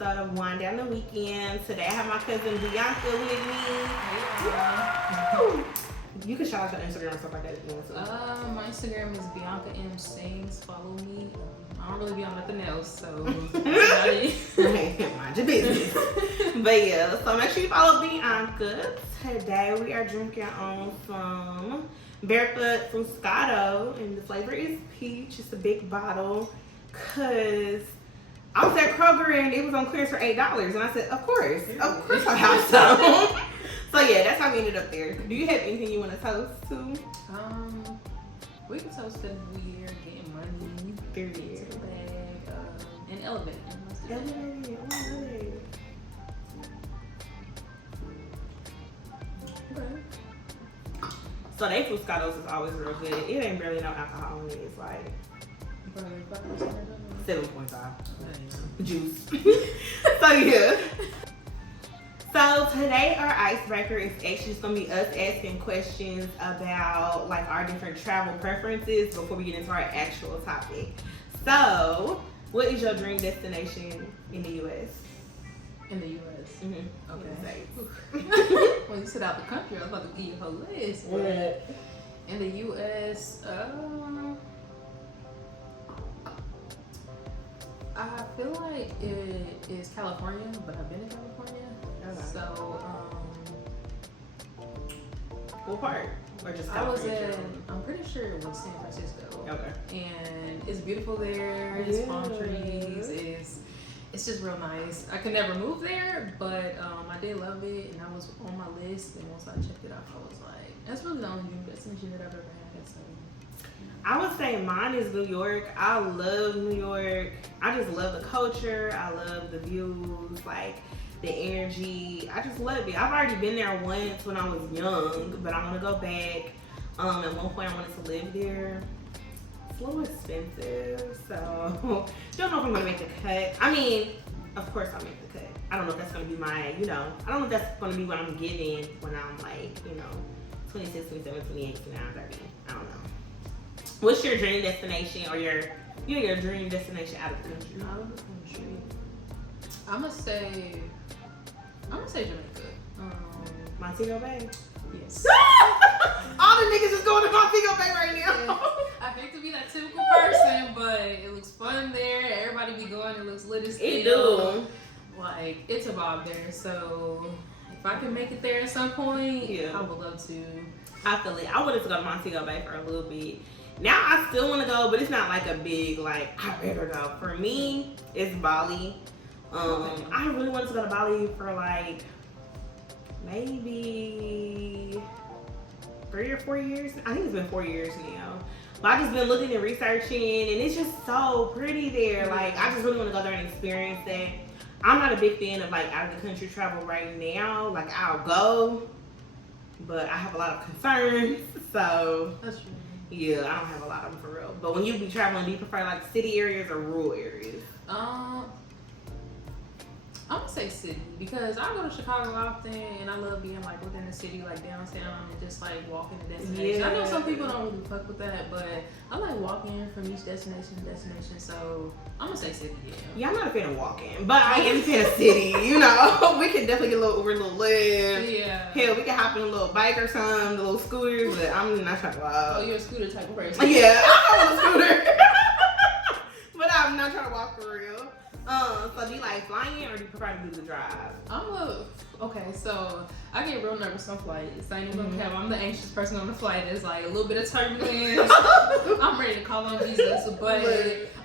episode of Wind Down the Weekend. Today I have my cousin Bianca with me. You can shout out your Instagram and stuff like that if you want to. My Instagram is Bianca M Sings. Follow me. I don't really be on nothing else, so that's about it. Mind your business. But yeah, so make sure you follow Bianca. Today we are drinking on some Barefoot Moscato, and the flavor is peach. It's a big bottle. Cause I was at Kroger and it was on clearance for $8, and I said, of course I have some. So yeah, that's how we ended up there. Do you have anything you want to toast to? We can toast to New Year, getting money, Period. to the bag, and elevating. Elevated. Okay. So they Moscatos is always real good. It ain't barely no alcohol in it. It's like 7.5 juice. So yeah. So today our icebreaker is actually just gonna be us asking questions about like our different travel preferences before we get into our actual topic. So, what is your dream destination in the U.S.? In the U.S. Mm-hmm. Okay. When you said out the country, I was about to give you a whole list. But in the U.S., I feel like it is California, but I've been in California. Okay. So, What part? Or just I was California? I'm pretty sure it was San Francisco. Okay. And it's beautiful there. It's palm trees. It's just real nice. I could never move there, but I did love it, and I was on my list. And once I checked it out, I was like, that's really the only dream destination that I've ever had. So. I would say mine is New York. I love New York. I just love the culture. I love the views, like the energy. I just love it. I've already been there once when I was young, but I want to go back. At one point I wanted to live there. It's a little expensive, so don't know if I'm gonna make the cut. I mean, of course I'll make the cut. I don't know if that's gonna be my, I don't know if that's gonna be what I'm getting when I'm like, 26, 27, 28, 29, 30. I don't know. What's your dream destination or your dream destination out of the country? Out of the country. I'm gonna say Jamaica. Montego Bay. Yes. All the niggas is going to Montego Bay right now. I hate to be that typical person, but it looks fun there. Everybody be going. It looks lit as It hell. do. Like, it's a vibe there. So if I can make it there at some point, Yeah. I would love to. I feel it. I wanted to go to Montego Bay for a little bit. Now I still want to go, but it's not like a big like I better go. For me, it's Bali. I really wanted to go to Bali for like maybe 3 or 4 years. I think it's been 4 years now. But I've just been looking and researching, and it's just so pretty there. Like I just really want to go there and experience that. I'm not a big fan of like out of the country travel right now. Like I'll go, but I have a lot of concerns. So That's true. yeah, I don't have a lot of them for real. But when you be traveling, do you prefer like city areas or rural areas? I'm gonna say city because I go to Chicago often and I love being like within the city, like downtown, and just like walking to destination. I know some people don't really fuck with that, but I like walking from each destination to destination. So I'm gonna say city. Yeah, I'm not a fan of walking, but I am a fan of city. We can definitely get a little Uber, a little Lyft. Yeah. Hell, we can hop in a little bike or something, a little scooter, but I'm not trying to walk. Oh, you're a scooter type of person. Yeah, I'm on a scooter. But I'm not trying to walk for real. So do you like flying or do you prefer to do the drive? Okay, so I get real nervous on flights. I ain't even gonna cap. I'm the anxious person on the flight. It's like a little bit of turbulence. I'm ready to call on Jesus, but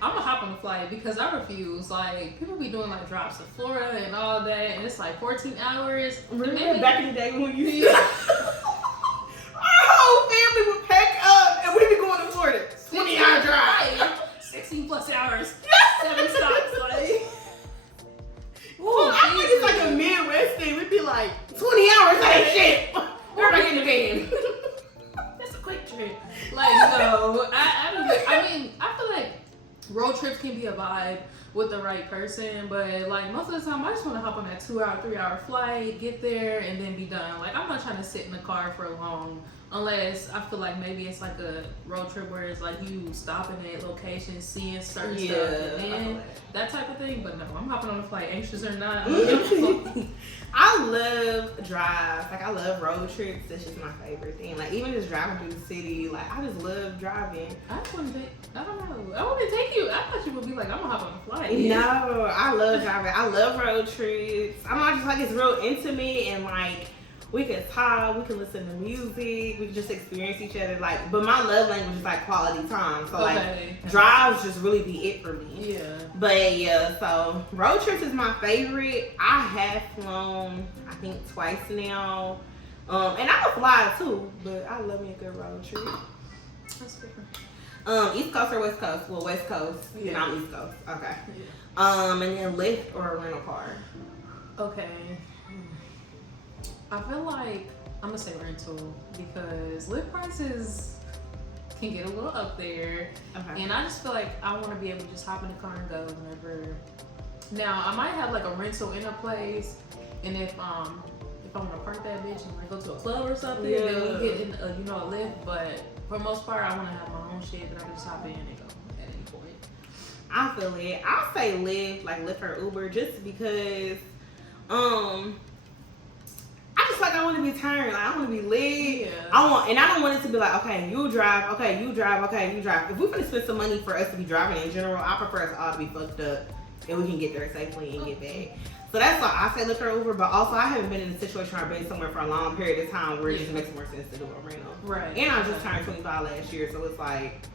I'm gonna hop on the flight because I refuse. Like people be doing like drops to Florida and all that, and it's like 14 hours. Remember back in the day when you used to our whole family would pack up and we'd be going to Florida. 20-hour drive. 16 plus hours. 7 stops. Like. Ooh, I think it's like a Midwest thing. We'd be like, 20 hours, that ain't shit. We're back in the van. That's a quick trip. Like, no. I mean, I feel like road trips can be a vibe, with the right person. But like most of the time, I just want to hop on that 2-hour, 3-hour flight, get there, and then be done. Like I'm not trying to sit in the car for long. Unless I feel like maybe it's like a road trip where it's like you stopping at locations, seeing certain stuff, and then that type of thing. But no, I'm hopping on the flight, anxious or not. I love drives. Like I love road trips. That's just my favorite thing. Like even just driving through the city. Like I just love driving. I don't know. I want to take you. I thought you would be like, I'm gonna hop on the flight. No, I love driving. I love road trips. I just like it's real intimate and like. We can talk, we can listen to music, we can just experience each other. Like, but my love language is like quality time. So like, drives just really be it for me. Yeah. But yeah, so road trips is my favorite. I have flown, I think twice now, and I can fly too. But I love me a good road trip. That's fair. East Coast or West Coast? Well, West Coast. Yeah. And I'm East Coast. Okay. Yeah. And then Lyft or a rental car. Okay. I feel like I'm gonna say rental because Lyft prices can get a little up there, and I just feel like I want to be able to just hop in the car and go whenever. Now I might have like a rental in a place, and if I want to park that bitch and like go to a club or something, then we get in a Lyft. But for the most part, I want to have my own shit that I can just hop in and go at any point. I feel it. I'll say Lyft, like Lyft or Uber, just because. I just like I want to be turned. Like I want to be lit. Yeah. I don't want it to be like, okay, you drive, okay, you drive, okay, you drive. If we're gonna spend some money for us to be driving in general, I prefer us all to be fucked up and we can get there safely and get back. So that's why I say Lyft or Uber. But also I haven't been in a situation where I've been somewhere for a long period of time where it just makes more sense to do a rental. Right. And I just turned 25 last year, so it's like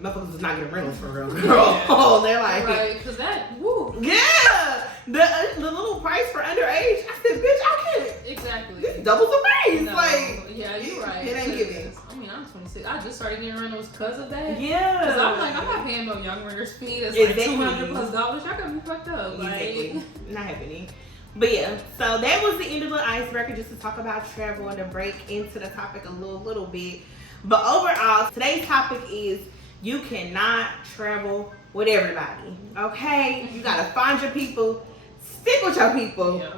motherfuckers is not getting rentals for real, girl. Oh, they're like, right, because that, woo. Yeah, the little price for underage. I said, bitch, I can't. Exactly. This doubles the price. No, like, yeah, you're right. It ain't giving. I mean, I'm 26. I just started getting rentals because of that. Yeah. Because I'm like, I'm not paying no young renter's fee. That's Exactly. like $200+. Y'all gotta be fucked up. Exactly. Like, Not happening. But yeah, so that was the end of the icebreaker, just to talk about travel and to break into the topic a little bit. But overall, today's topic is you cannot travel with everybody. Okay? You gotta find your people, stick with your people, yeah.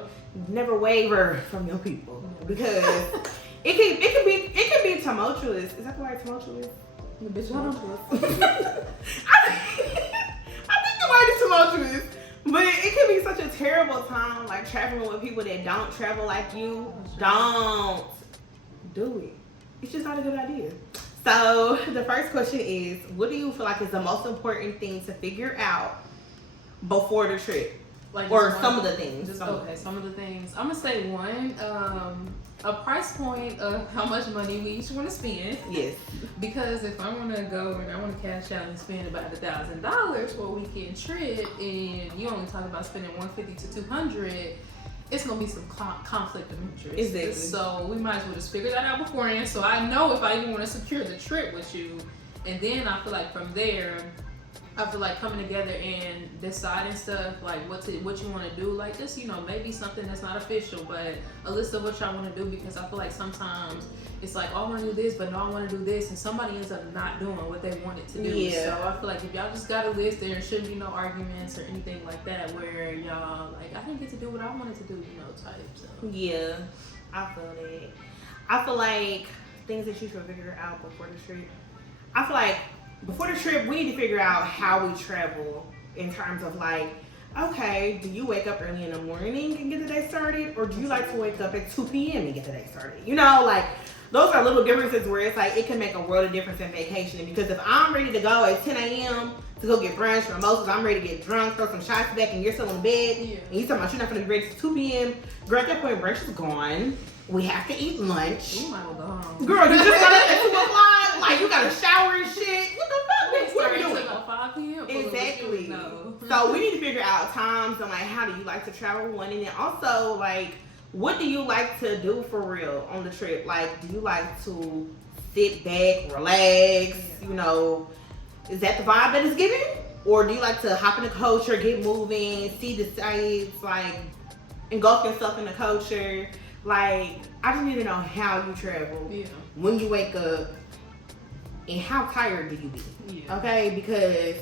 never waver from your people. Because it can be tumultuous. Is that the word, tumultuous? The bitch tumultuous. I think the word is tumultuous. But it can be such a terrible time, like traveling with people that don't travel like you. Don't do it. It's just not a good idea. So the first question is, what do you feel like is the most important thing to figure out before the trip? Like or some of the things. Some of the things. I'm gonna say one, a price point of how much money we each want to spend. Yes. Because if I want to go and I want to cash out and spend about $1,000 for a weekend trip, and you only talk about spending $150 to $200, it's gonna be some conflict of interest. Exactly. So we might as well just figure that out beforehand. So I know if I even want to secure the trip with you, and then I feel like from there, I feel like coming together and deciding stuff like what you want to do, like just maybe something that's not official, but a list of what y'all want to do, because I feel like sometimes it's like, oh, I want to do this, but no, I want to do this, and somebody ends up not doing what they wanted to do. Yeah. So I feel like if y'all just got a list, there shouldn't be no arguments or anything like that where y'all like, I didn't get to do what I wanted to do, type. So Yeah, I feel that. I feel like things that you should figure out before the trip. I feel like before the trip, we need to figure out how we travel in terms of like, okay, do you wake up early in the morning and get the day started? Or do you like to wake up at 2 p.m. and get the day started? Like those are little differences where it's like, it can make a world of difference in vacationing. Because if I'm ready to go at 10 a.m. to go get brunch, or most I'm ready to get drunk, throw some shots back, and you're still in bed, and you talking about you're not going to be ready till 2 p.m. Girl, at that point, brunch is gone. We have to eat lunch. You might well go home. Girl, you just got up at 2 o'clock. Like, you got to shower and shit. What the fuck, bitch? What are you doing? About 5 p.m. Exactly. No. So we need to figure out times and like, how do you like to travel? One, and then also like, what do you like to do for real on the trip? Like, do you like to sit back, relax? Is that the vibe that it's giving? Or do you like to hop in the culture, get moving, see the sights, like engulf yourself in the culture? Like, I just need to know how you travel, when you wake up, and how tired do you be? Yeah. Okay, because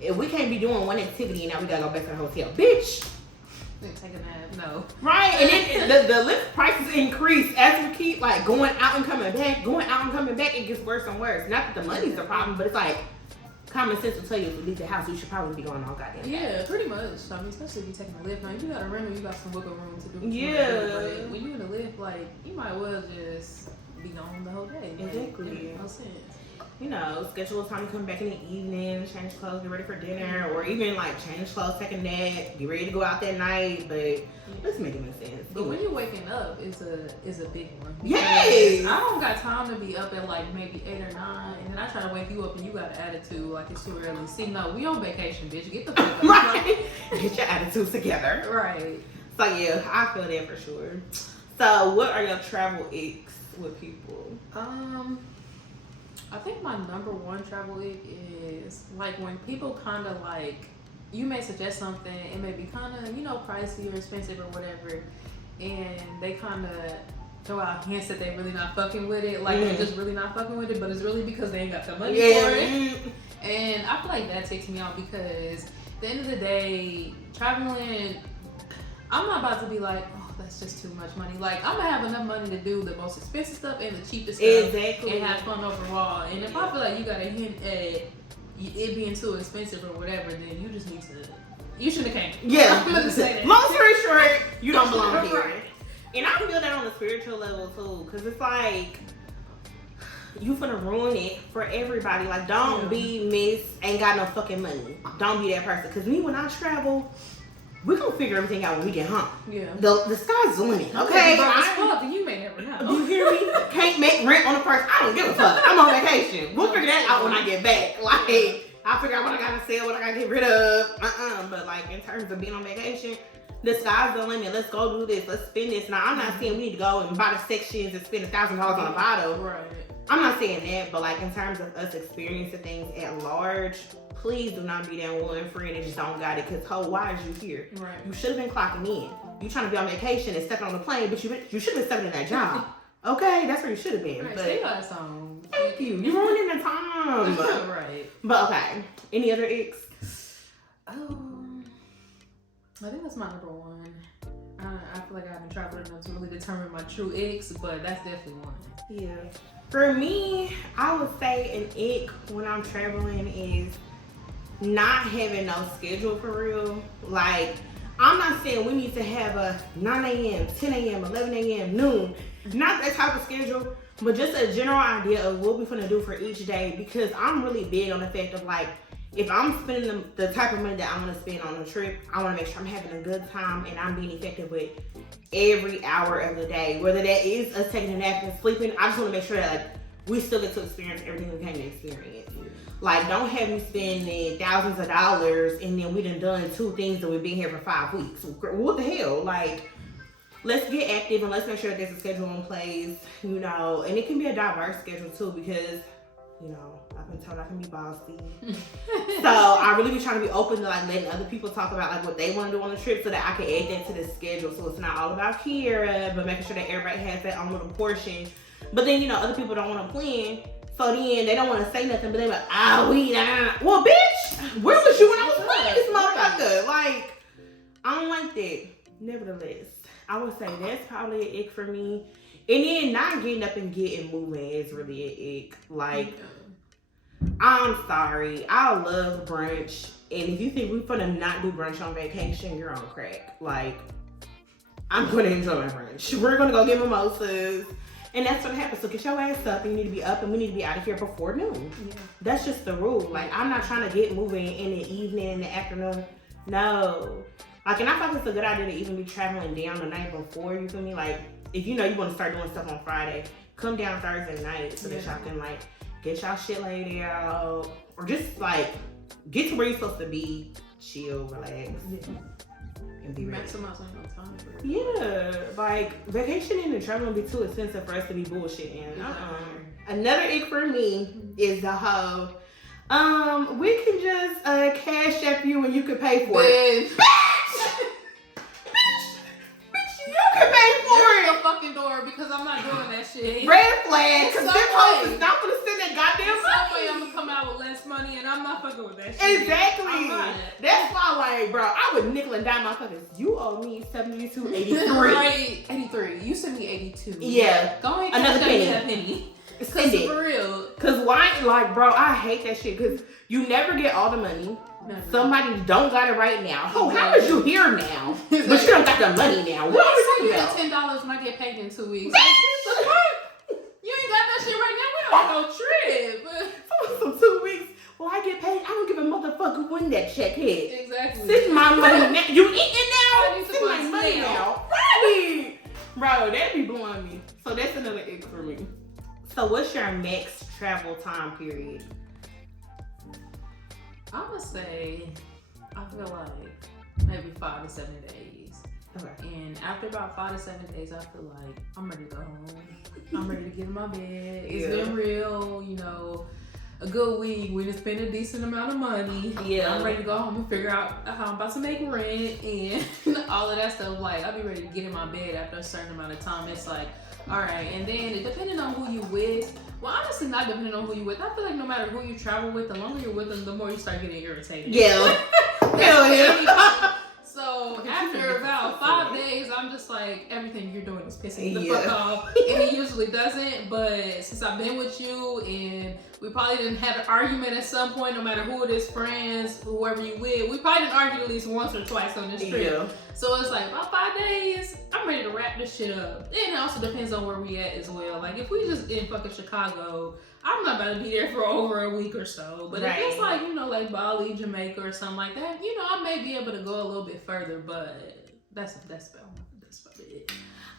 if we can't be doing one activity and now we gotta go back to the hotel, bitch. Take a nap, no. Right, and then the lift prices increase as we keep like going out and coming back, it gets worse and worse. Not that the money's the problem, but it's like common sense will tell you if you leave the house, you should probably be going all goddamn. Yeah, pretty much. I mean, especially if you're taking a lift. Now, if you got a rental, you got some wiggle room to do. What you wanna do, but when you in a lift, like you might well just be gone the whole day. Exactly. Like, it makes no sense. You know, schedule a time to come back in the evening, change clothes, get ready for dinner, or even like change clothes, take a nap, get ready to go out that night. But let's make it make sense. But when you're waking up, is a big one. Yes. I don't got time to be up at like maybe 8 or 9, and then I try to wake you up and you got an attitude like it's too early. See, no, we on vacation, bitch. Get the fuck up. Right. Get your attitudes together. Right. So yeah, I feel that for sure. So what are your travel icks with people? I think my number one travel ick is like when people kind of like, you may suggest something, it may be kind of, pricey or expensive or whatever, and they kind of throw out hints that they really not fucking with it, like they're just really not fucking with it, but it's really because they ain't got the money for it. And I feel like that takes me out because at the end of the day, traveling, I'm not about to be like, that's just too much money. Like, I'm gonna have enough money to do the most expensive stuff and the cheapest stuff and have fun overall. And if I feel like you got a hint at it being too expensive or whatever, then you just need to, you shouldn't have came. Yeah. I'm gonna say that. Long story short, you don't belong here. And I feel that on a spiritual level too, because it's like, you finna ruin it for everybody. Like, don't be Miss ain't got no fucking money. Don't be that person. Because me, when I travel, we're gonna figure everything out when we get home. Yeah. The sky's the limit, okay? You may never know. You hear me? Can't make rent on the first. I don't give a fuck. I'm on vacation. We'll figure that out when I get back. Like, I'll figure out what I gotta sell, what I gotta get rid of. But like in terms of being on vacation, the sky's the limit. Let's go do this. Let's spend this. Now I'm not saying we need to go and buy the sections and spend $1,000 on a bottle. Right. I'm not saying that, but like in terms of us experiencing things at large, please do not be that one friend that just don't got it. Cause why is you here? Right. You should have been clocking in. You trying to be on vacation and stepping on the plane, but you should have been stuck in that job. Okay, that's where you should have been. Right, stay by song. Thank you. You're ruining the time. Right. But okay. Any other icks? I think that's my number one. I feel like I haven't traveled enough to really determine my true icks, but that's definitely one. Yeah. For me, I would say an ick when I'm traveling is not having no schedule for real. Like, I'm not saying we need to have a 9 a.m., 10 a.m., 11 a.m., noon. Not that type of schedule, but just a general idea of what we're gonna do for each day, because I'm really big on the fact of like, if I'm spending the type of money that I'm gonna spend on a trip, I wanna make sure I'm having a good time and I'm being effective with every hour of the day. Whether that is us taking a nap and sleeping, I just wanna make sure that like we still get to experience everything we came to experience. Like, don't have me spending thousands of dollars and then we done 2 things and we've been here for 5 weeks. What the hell? Like, let's get active and let's make sure that there's a schedule in place, and it can be a diverse schedule too, because I've been told I can be bossy. So I really be trying to be open to like letting other people talk about like what they want to do on the trip, so that I can add that to the schedule. So it's not all about Kiera, but making sure that everybody has their own little portion. But then other people don't want to plan, so then they don't want to say nothing. But they're like, well, bitch, where was you when I was playing this motherfucker? Like, I don't like that. Nevertheless, I would say that's probably an ick for me. And then not getting up and getting moving is really an ick. Like, I'm sorry. I love brunch. And if you think we're gonna not do brunch on vacation, you're on crack. Like, I'm gonna enjoy my brunch. We're gonna go get mimosas. And that's what happens. So get your ass up and you need to be up and we need to be out of here before noon. Yeah. That's just the rule. Like, I'm not trying to get moving in the evening, in the afternoon. No. Like, and I thought it's a good idea to even be traveling down the night before, you feel me? Like, if you want to start doing stuff on Friday, come down Thursday night so that y'all can like get y'all shit laid out, or just like get to where you're supposed to be, chill, relax, and be ready. Maximize on your time. Yeah, like vacationing and traveling be too expensive for us to be bullshitting. Another ick for me is the whole we can just cash app you and you can pay for it. Fucking door, because I'm not doing that shit. Red flag, because them hoes is not gonna send that goddamn money. I'm gonna come out with less money and I'm not fucking with that shit. Exactly. and dime motherfuckers. You owe me $72.83. Right, 83. You sent me 82. Yeah. Go ahead, Another cash penny. that penny. Send it. For real. Cause why? Like, bro, I hate that shit. Cause you never get all the money. Never. Somebody don't got it right now. Oh, how is you here now? But you don't got the money now. What are we talking about? $10 when I get paid in 2 weeks. You ain't got that shit right now. We on no trip. For 2 weeks. Well, I get paid. I don't give a motherfucker when that check hit. Exactly. Send my money now. You eating I now? need Send some my money now. now. Right. Bro, that be blowing me. So that's another X for me. So what's your max travel time period? I'm gonna say, I feel like maybe 5 to 7 days. Okay. And after about 5 to 7 days, I feel like I'm ready to go home. I'm ready to get in my bed. It's been real, you know, a good week. We just spent a decent amount of money. Yeah. I'm ready to go home and figure out how I'm about to make rent and all of that stuff. Like, I'll be ready to get in my bed after a certain amount of time. It's like, all right. And then depending on who you with, well, honestly, not depending on who you with. I feel like no matter who you travel with, the longer you're with them, the more you start getting irritated. Yeah. Hell yeah. So after about 5 days, I'm just like, everything you're doing is pissing me the fuck off. And it usually doesn't, but since I've been with you and we probably didn't have an argument at some point, no matter who it is, friends, whoever you with, we probably didn't argue at least once or twice on this trip. Yeah. So it's like, about 5 days, I'm ready to wrap this shit up. And it also depends on where we at as well. Like, if we just in fucking Chicago, I'm not about to be there for over a week or so. But if it's like, you know, like Bali, Jamaica or something like that, you know, I may be able to go a little bit further, but that's about it.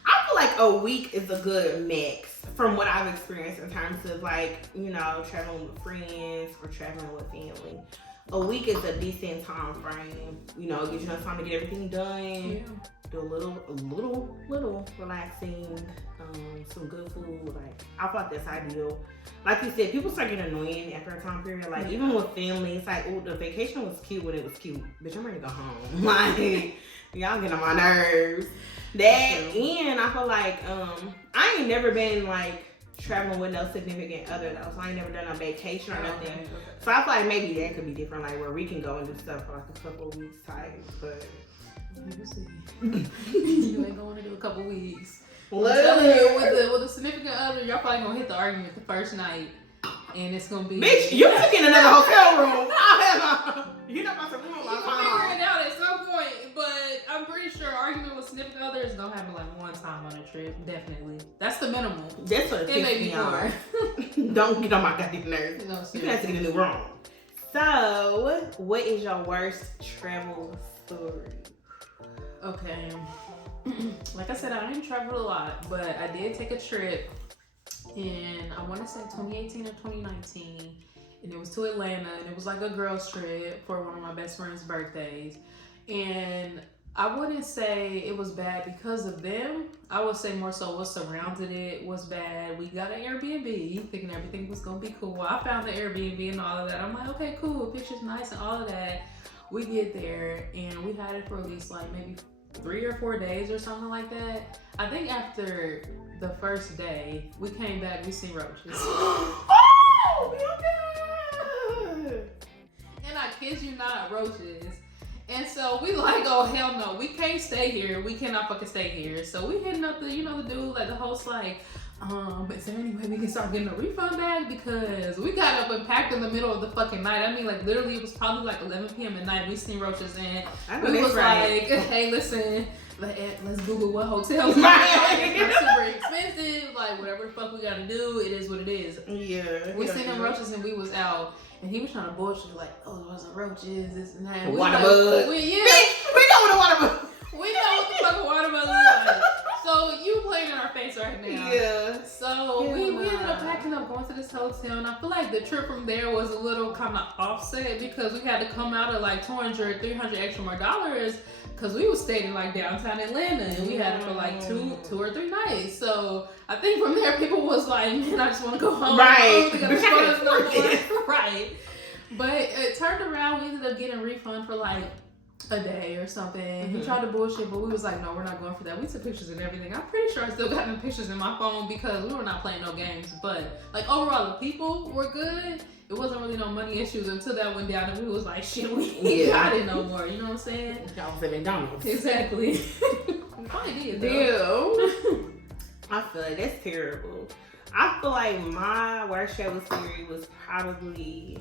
I feel like a week is a good mix from what I've experienced in terms of like, you know, traveling with friends or traveling with family. A week is a decent time frame. You know, gives you enough time to get everything done. Yeah. Do a little relaxing, some good food. Like, I thought that's ideal. Like you said, people start getting annoying after a time period. Like, even with family, it's like, oh, the vacation was cute when it was cute. Bitch, I'm ready to go home. Like, y'all get on my nerves. That, and I feel like, I ain't never been, like, traveling with no significant other, though. So I ain't never done a vacation or nothing. Okay. So I feel like maybe that could be different, like, where we can go and do stuff for, like, a couple of weeks type, but... We'll see. You ain't going to do a couple weeks. Look. I'm telling you, with a significant other, y'all probably gonna hit the argument the first night, and it's gonna be. Bitch, you took in another hotel room. You're not about to ruin my You can time. figure it out at some point, but I'm pretty sure argument with significant other is gonna happen like one time on a trip. Definitely, that's the minimum. That's what It pisses may be me more. off. Don't get on my goddamn nerves. No, You can have to get a new room. So, what is your worst travel story? Okay. Like I said, I didn't travel a lot, but I did take a trip in, I want to say 2018 or 2019, and it was to Atlanta, and it was like a girls trip for one of my best friend's birthdays. And I wouldn't say it was bad because of them. I would say more so what surrounded it was bad. We got an Airbnb thinking everything was going to be cool. I found the Airbnb and all of that. I'm like, okay, cool. Picture's nice and all of that. We get there and we had it for at least like maybe 3 or 4 days or something like that. I think after the first day, we came back, we seen roaches. Oh, okay. And I kid you not, roaches. And so we like, oh hell no, we can't stay here. We cannot fucking stay here. So we hitting up the, you know, the dude, like the host, like, is there any way we can start getting a refund back? Because we got up and packed in the middle of the fucking night. I mean, like literally, it was probably like 11 p.m. at night. We seen roaches and we was like, hey, listen, let's Google what hotels are. They're super expensive. Like whatever the fuck we gotta do, it is what it is. Yeah. We seen them roaches and we was out. And he was trying to bullshit like, oh, there wasn't roaches, this and that. Water bug. Yeah. Bitch, we know what a water bug. We know what the fuck a water bug is like. So you playing in our face right now. Yeah. So we ended up packing up, going to this hotel, and I feel like the trip from there was a little kind of offset because we had to come out at like $200, $300 extra more dollars because we was staying in like downtown Atlanta and we had it for like two or three nights. So I think from there people was like, man, I just want to go home. Right. Right. But it turned around, we ended up getting a refund for like a day or something. He tried to bullshit, but we was like, no, we're not going for that. We took pictures and everything. I'm pretty sure I still got them pictures in my phone because we were not playing no games. But like overall, the people were good. It wasn't really no money issues until that went down and we was like, shit, we ain't got it no more. You know what I'm saying? Y'all was at McDonald's. Exactly. We probably did though. Damn. I feel like that's terrible. I feel like my worst travel series was probably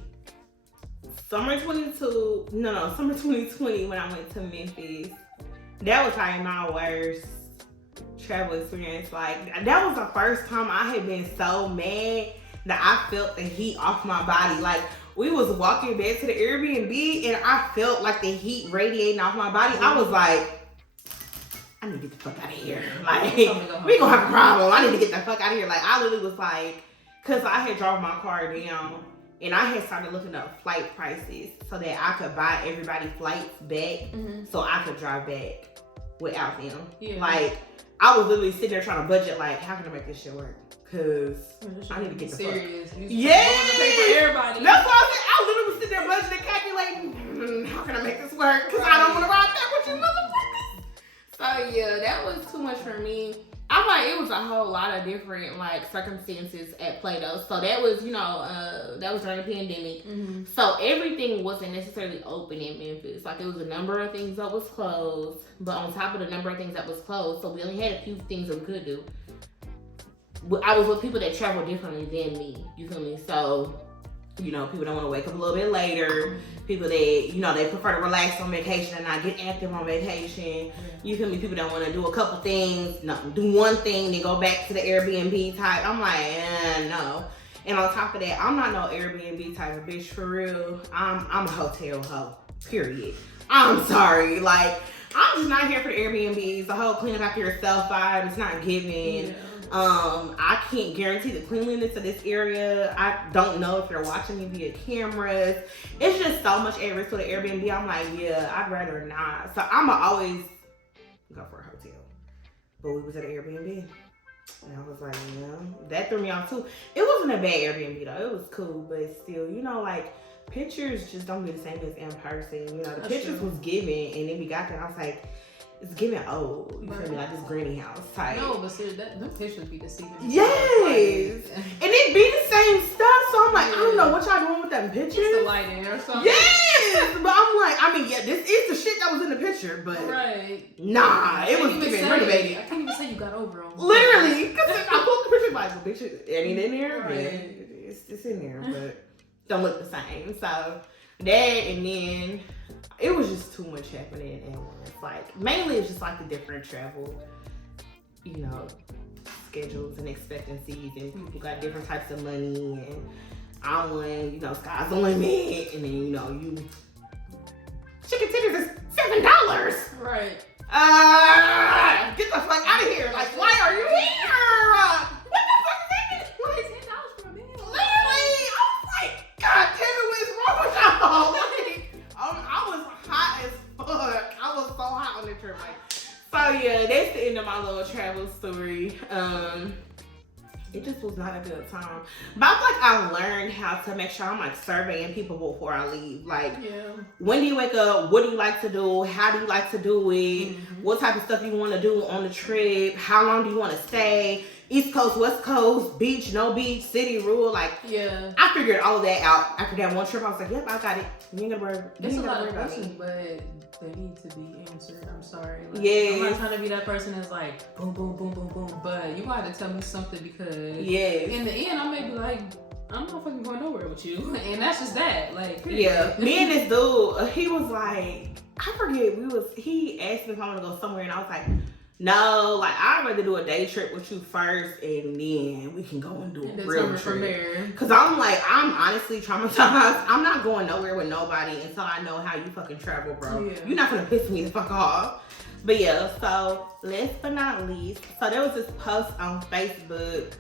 summer 2020 when I went to Memphis. That was probably my worst travel experience. Like, that was the first time I had been so mad that I felt the heat off my body. Like, we was walking back to the Airbnb and I felt like the heat radiating off my body. I was like, I need to get the fuck out of here. Like, we gonna have a problem. I need to get the fuck out of here. Like, I literally was like, cause I had drove my car down and I had started looking up flight prices so that I could buy everybody flights back so I could drive back without them. Yeah. Like, I was literally sitting there trying to budget, like, how can I make this shit work? Cause I need to get the serious. Fuck. Yeah, pay for everybody. That's what I said. I literally was sitting there budgeting, calculating, how can I make this work? Cause I don't want to ride back with you motherfuckers. So yeah, that was too much for me. I thought it was a whole lot of different like circumstances at play though. So that was, that was during the pandemic. So everything wasn't necessarily open in Memphis. Like, it was a number of things that was closed, but on top of the number of things that was closed, so we only had a few things that we could do. I was with people that travel differently than me. You feel me? So, people don't want to wake up a little bit later. People that, they prefer to relax on vacation and not get active on vacation. You feel me? People don't want to do a couple things, do one thing, then go back to the Airbnb type. I'm like, no. And on top of that, I'm not no Airbnb type of bitch for real. I'm a hotel hoe, period. I'm sorry. Like, I'm just not here for the Airbnbs. The whole clean up after yourself vibe is not giving. Yeah. I can't guarantee the cleanliness of this area. I don't know if they're watching me via cameras. It's just so much at risk with the Airbnb. I'm like, yeah, I'd rather not. So I'ma always go for a hotel. But we was at an Airbnb. And I was like, that threw me off too. It wasn't a bad Airbnb though. It was cool, but still, like, pictures just don't be the same as in person. The pictures was given, and then we got there and I was like, it's giving old. You feel me? Like this granny house type. No, but seriously, them pictures be deceiving. Yes! And it be the same stuff, so I'm like, I don't know what y'all doing with them pictures. It's the lighting or something. Yes! But I'm like, this is the shit that was in the picture, but nah, it was giving renovated. I can't even say you got over them. Literally, because I pulled the picture like, the picture ain't in there, but it's in there, but don't look the same. So that, and then it was just too much happening at once. Like, mainly it's just like the different travel, schedules and expectancies, and people got different types of money, and I'm one, sky's the limit, and then, you chicken tenders is $7. Right. Get the fuck out of here. Like, why are you here? What the fuck is that? $10 for a meal. Literally, I was like, God damn it, what's wrong with y'all? Like, I was hot as fuck. I was so hot on the trip. Like, so yeah, that's the end of my little travel story. It just was not a good time. But I feel like I learned how to make sure I'm like surveying people before I leave. Like, when do you wake up? What do you like to do? How do you like to do it? What type of stuff you want to do on the trip? How long do you want to stay? East Coast, West Coast, beach, no beach, city, rule. Like, I figured all of that out after that one trip. I was like, yep, I got it. You ain't gonna worry. It's a lot of questions, but they need to be answered. I'm sorry. Like, I'm not trying to be that person that's like, boom, boom, boom, boom, boom. But you gotta tell me something because in the end, I may be like, I'm not fucking going nowhere with you. And that's just that. Like, yeah. Me and this dude, he was like, I forget, he asked me if I want to go somewhere, and I was like, no, like, I'd rather do a day trip with you first, and then we can go and do a real trip. Because I'm like, I'm honestly traumatized. I'm not going nowhere with nobody until I know how you fucking travel, bro. You're not gonna piss me the fuck off. But yeah, so last but not least, so there was this post on Facebook.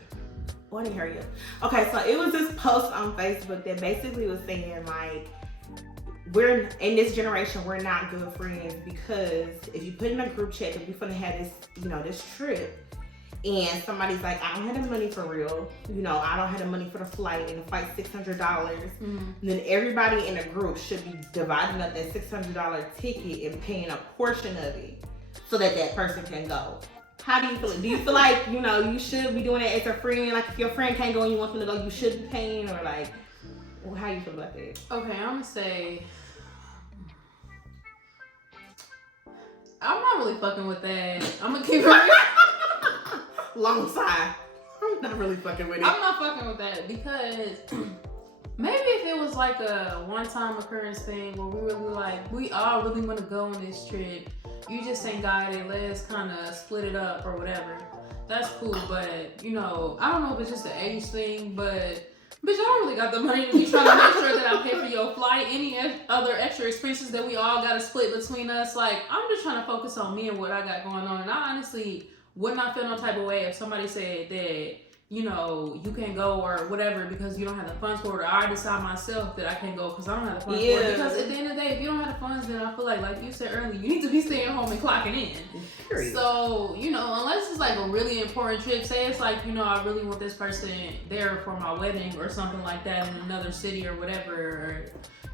Oh, I didn't hear you. Okay, so it was this post on Facebook that basically was saying, like, we're in this generation, we're not good friends because if you put in a group chat that we're gonna have this, this trip, and somebody's like, I don't have the money for real. You know, I don't have the money for the flight, and the flight's $600. Then everybody in the group should be dividing up that $600 ticket and paying a portion of it so that that person can go. How do you feel? Do you feel like, you know, you should be doing it as a friend? Like, if your friend can't go and you want them to go, you should be paying? Or like, how you feel about that? Okay, I'm gonna say, I'm not really fucking with that. I'm gonna keep it. Long sigh. I'm not really fucking with it. I'm not fucking with that because maybe if it was like a one-time occurrence thing where we all really want to go on this trip, you just ain't got it, let's kind of split it up or whatever. That's cool, but you know, I don't know if it's just an age thing, but bitch, I don't really got the money to be trying to make sure that I pay for your flight, any other extra expenses that we all got to split between us. Like, I'm just trying to focus on me and what I got going on, and I honestly would not feel no type of way if somebody said that, you know, you can't go or whatever because you don't have the funds for it, or I decide myself that I can't go because I don't have the funds for it. Because at the end of the day, if you don't have the funds, then I feel like you said earlier, you need to be staying home and clocking in. Period. So, you know, unless it's like a really important trip, say it's like, you know, I really want this person there for my wedding or something like that in another city or whatever, or,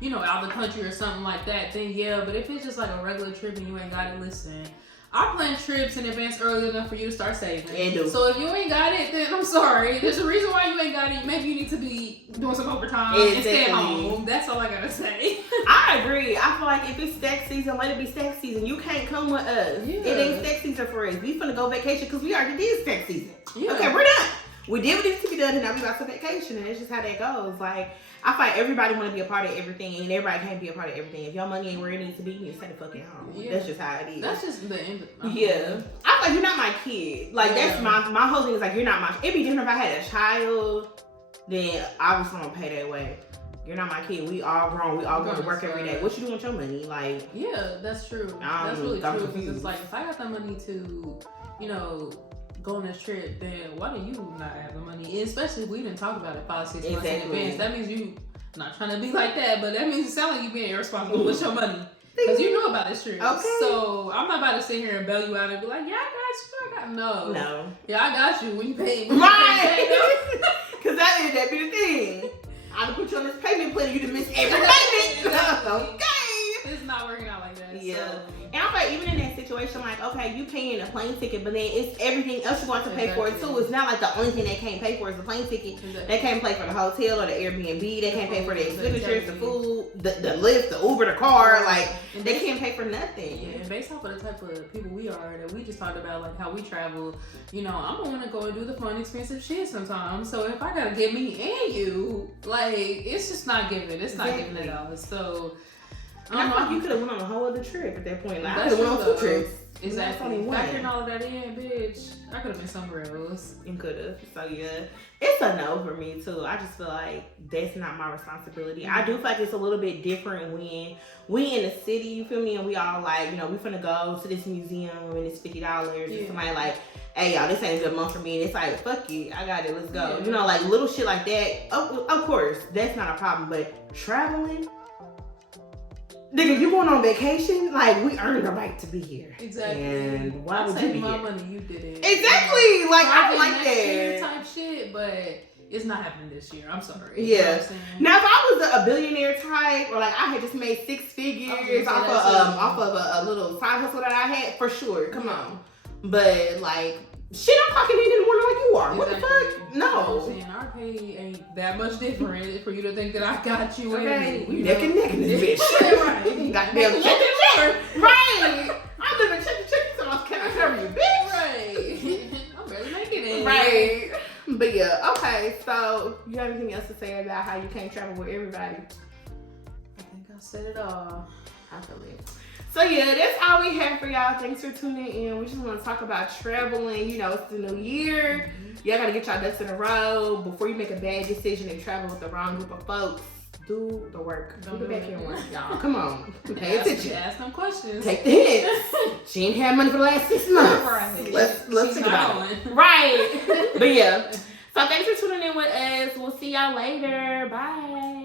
you know, out of the country or something like that, then yeah. But if it's just like a regular trip and you ain't got it, listen, I plan trips in advance early enough for you to start saving. So if you ain't got it, then I'm sorry. There's a reason why you ain't got it. Maybe you need to be doing some overtime and stay at home. That's all I gotta say. I agree. I feel like if it's stack season, let it be stack season. You can't come with us. Yeah. It ain't stack season for us. We finna go vacation because we already did stack season. Yeah. Okay, we're done. We did what needs to be done, and now we got some vacation, and it's just how that goes. Like, I find everybody want to be a part of everything, and everybody can't be a part of everything. If your money ain't where it needs to be, you need to stay the fuck at home. Yeah. That's just how it is. That's just the end. Yeah. I'm like, you're not my kid. Like, that's my whole thing is like, you're not my. It'd be different if I had a child, then obviously I'm gonna pay that way. You're not my kid. We all grown. We all go to work every day. What you doing with your money? Like, yeah, that's true. That's really true. Because it's like, if I got that money to, you know, go on this trip, then why do you not have the money? Especially if we didn't talk about it 5-6 months in advance. That means you not trying to be like that, but that means it sounds like you being irresponsible with your money because you knew about this trip. Okay. So I'm not about to sit here and bail you out and be like, yeah, I got you. No. Yeah, I got you when you pay me. Right. Because that be the thing. I'm gonna put you on this payment plan. You just miss every payment. Okay. It's not working out like that. Yeah. So. And I'm like, even in that situation, like, okay, you paying a plane ticket, but then it's everything else you want to pay for it too. It's not like the only thing they can't pay for is the plane ticket. They can't pay for the hotel or the Airbnb. They can't pay for the expenditures, the food, the Lyft, the Uber, the car. Like, they can't pay for nothing. Yeah, and based off of the type of people we are that we just talked about, like how we travel, you know, I'm gonna want to go and do the fun, expensive shit sometimes. So if I gotta get me and you, like, it's just not giving. It's not giving at all. So. And I thought you could have went on a whole other trip at that point. Like, I could have went on 2 trips. Exactly. Factoring all of that in, bitch, I could have been somewhere else. You could have. So yeah, it's a no for me too. I just feel like that's not my responsibility. I do feel like it's a little bit different when we in the city, you feel me, and we all like, you know, we finna go to this museum and it's $50. And somebody like, hey y'all, this ain't a good month for me. And it's like, fuck you, I got it, let's go. Yeah. You know, like little shit like that. Of course, that's not a problem. But traveling. Nigga, you going on vacation? Like, we earned the right to be here. Exactly. And why would you be my here? money, you did it. Exactly. Like, I don't like that. Type shit, but it's not happening this year. I'm sorry. Yeah. You know what I'm now, if I was a billionaire type, or like I had just made 6 figures off of a little side hustle that I had, for sure. Come on. But like, shit, I'm clocking in the morning like you are. Exactly. What the fuck? No. You know our pay ain't that much different for you to think that I got you. Okay. We neck and neck in this bitch. Right. Goddamn check and check. Right. I live in check and check, so can I serve you, bitch? Right. I'm barely making it. Right. But yeah, okay. So, you have anything else to say about how you can't travel with everybody? I think I said it all. I feel it. So yeah, that's all we have for y'all. Thanks for tuning in. We just want to talk about traveling. You know, it's the new year. Y'all gotta get y'all ducks in a row before you make a bad decision and travel with the wrong group of folks. Do the work. Do the backyard work, y'all. Come on. Pay attention. Ask them questions. Take the hits. She ain't had money for the last 6 months. Right. Let's think about it. Right. But yeah. So thanks for tuning in with us. We'll see y'all later. Bye.